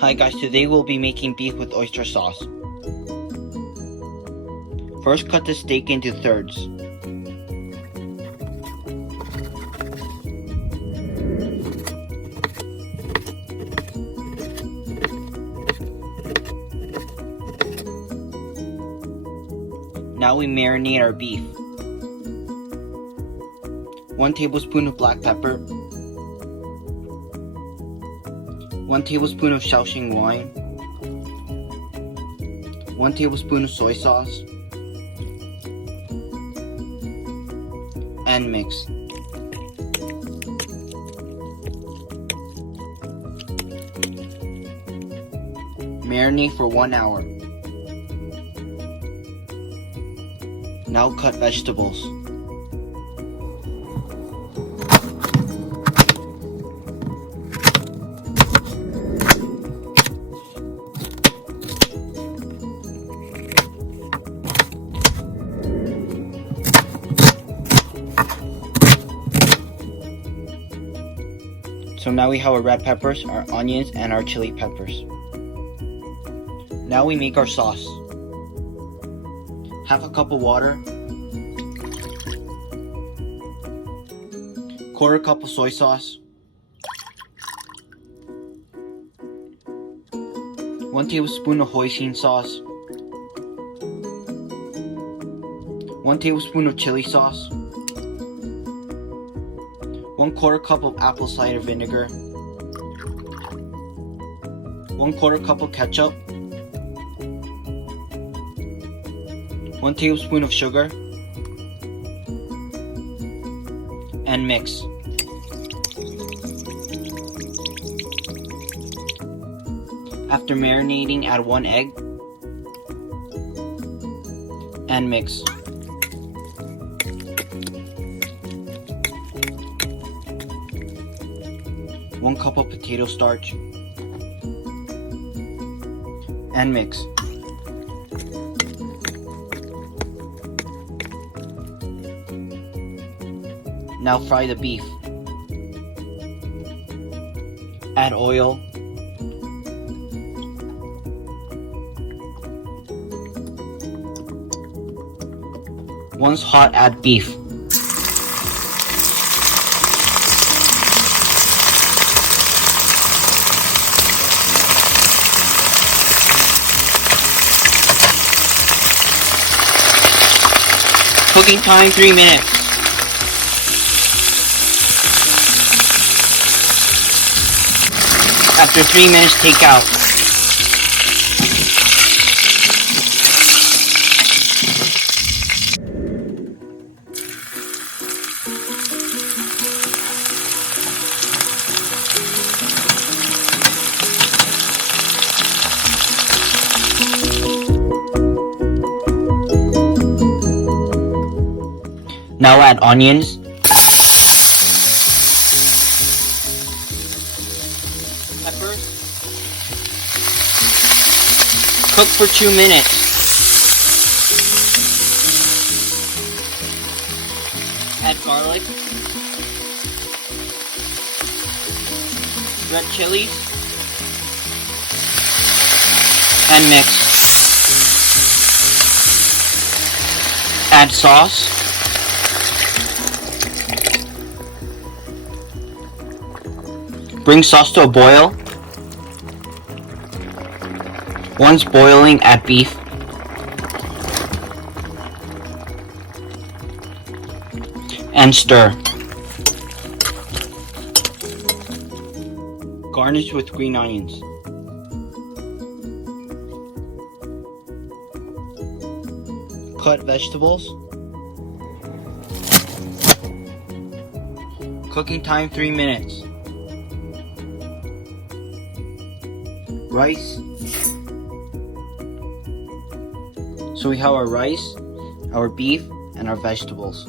Hi guys, today we'll be making beef with oyster sauce. First, cut the steak into thirds. Now we marinate our beef. 1 tablespoon of black pepper, 1 tablespoon of SHAOXING wine, 1 tablespoon of soy sauce, and mix. Marinate for 1 hour. Now cut vegetables. So now we have our red peppers, our onions, and our chili peppers. Now we make our sauce. Half a cup of water, 1/4 cup of soy sauce, 1 tablespoon of HOISIN sauce, 1 tablespoon of chili sauce, 1/4 cup of apple cider vinegar, 1/4 cup of ketchup, 1 tablespoon of sugar, and mix. After marinating, add 1 egg and mix. One cup of potato starch and mix. Now fry the beef. Add oil, once hot, add beef. Cooking time 3 minutes. After 3 minutes, take out. Now add onions, peppers, cook for 2 minutes. Add garlic, red chilies, and mix. Add sauce, bring sauce to a boil. Once boiling, add beef. And stir. Garnish with green onions. Cut vegetables. Cooking time 3 minutes. Rice. So we have our rice, our beef, and our vegetables.